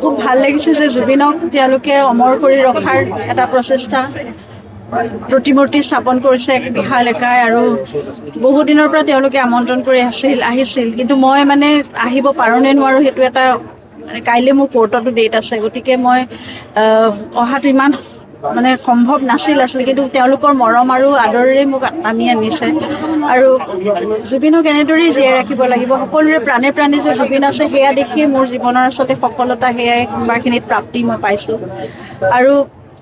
খুব ভাল লাগিছে যে জুবিনক তেওঁলোকে অমৰ কৰি ৰখাৰ এটা প্ৰচেষ্টা প্ৰতিমূৰ্তি স্থাপন কৰিছে এক বিশাল একাই আৰু বহু দিনৰ পৰা তেওঁলোকে আমন্ত্ৰণ কৰি আহিছিল কিন্তু মই মানে আহিব পাৰোঁ নে নোৱাৰোঁ সেইটো এটা কাইলৈ মোৰ কোৰ্টতো ডেট আছে গতিকে মই অহাটো ইমান মানে সম্ভৱ নাছিল কিন্তু তেওঁলোকৰ মৰম আৰু আদৰেৰে মোক টানি আনিছে আৰু জুবিনক এনেদৰেই জীয়াই ৰাখিব লাগিব সকলোৰে প্ৰাণে প্ৰাণে যে জুবিন আছে সেয়া দেখিয়ে মোৰ জীৱনৰ আচলতে সফলতা সেয়াই কোনোবাখিনিত প্ৰাপ্তি মই পাইছোঁ আৰু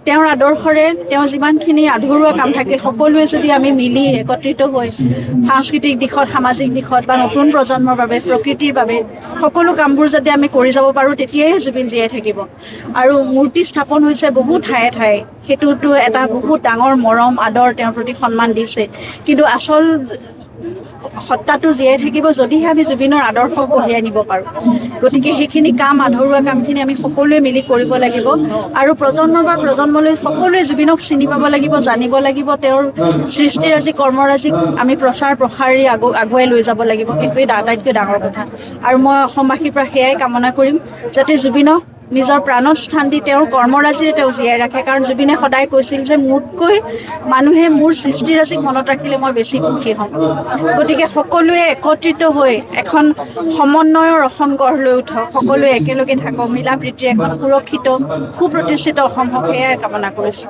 তেওঁৰ আদৰ্শৰে তেওঁ যিমানখিনি আধৰুৱা কাম থাকে সকলোৱে যদি আমি মিলি একত্ৰিত হৈ সাংস্কৃতিক দিশত সামাজিক দিশত বা নতুন প্ৰজন্মৰ বাবে প্ৰকৃতিৰ বাবে সকলো কামবোৰ যাতে আমি কৰি যাব পাৰোঁ তেতিয়াই জুবিন জীয়াই থাকিব আৰু মূৰ্তি স্থাপন হৈছে বহু ঠায়ে ঠায়ে সেইটোতো এটা বহুত ডাঙৰ মৰম আদৰ তেওঁৰ প্ৰতি সন্মান দিছে কিন্তু আচল সত্তাটো জীয়াই থাকিব যদিহে আমি জুবিনৰ আদৰ্শ কঢ়িয়াই নিব পাৰোঁ গতিকে সেইখিনি কাম আধৰুৱা কামখিনি আমি সকলোৱে মিলি কৰিব লাগিব আৰু প্ৰজন্মৰ পৰা প্ৰজন্মলৈ সকলোৱে জুবিনক চিনি পাব লাগিব জানিব লাগিব তেওঁৰ সৃষ্টিৰাজি কৰ্মৰাজিক আমি প্ৰচাৰ প্ৰসাৰী আগুৱাই লৈ যাব লাগিব সেইটোৱেই আটাইতকৈ ডাঙৰ কথা আৰু মই অসমবাসীৰ পৰা সেয়াই কামনা কৰিম যাতে জুবিনক নিজৰ প্ৰাণত স্থান দি তেওঁৰ কৰ্মৰাজিৰে তেওঁ জীয়াই ৰাখে কাৰণ জুবিনে সদায় কৈছিল যে মোতকৈ মানুহে মোৰ সৃষ্টিৰাজিক মনত ৰাখিলে মই বেছি সুখী হ'ম গতিকে সকলোৱে একত্ৰিত হৈ এখন সমন্বয়ৰ অসম গঢ় লৈ উঠক সকলোৱে একেলগে থাকক মিলা প্ৰীতিৰে এখন সুৰক্ষিত সুপ্ৰতিষ্ঠিত অসম হওক সেয়াই কামনা কৰিছোঁ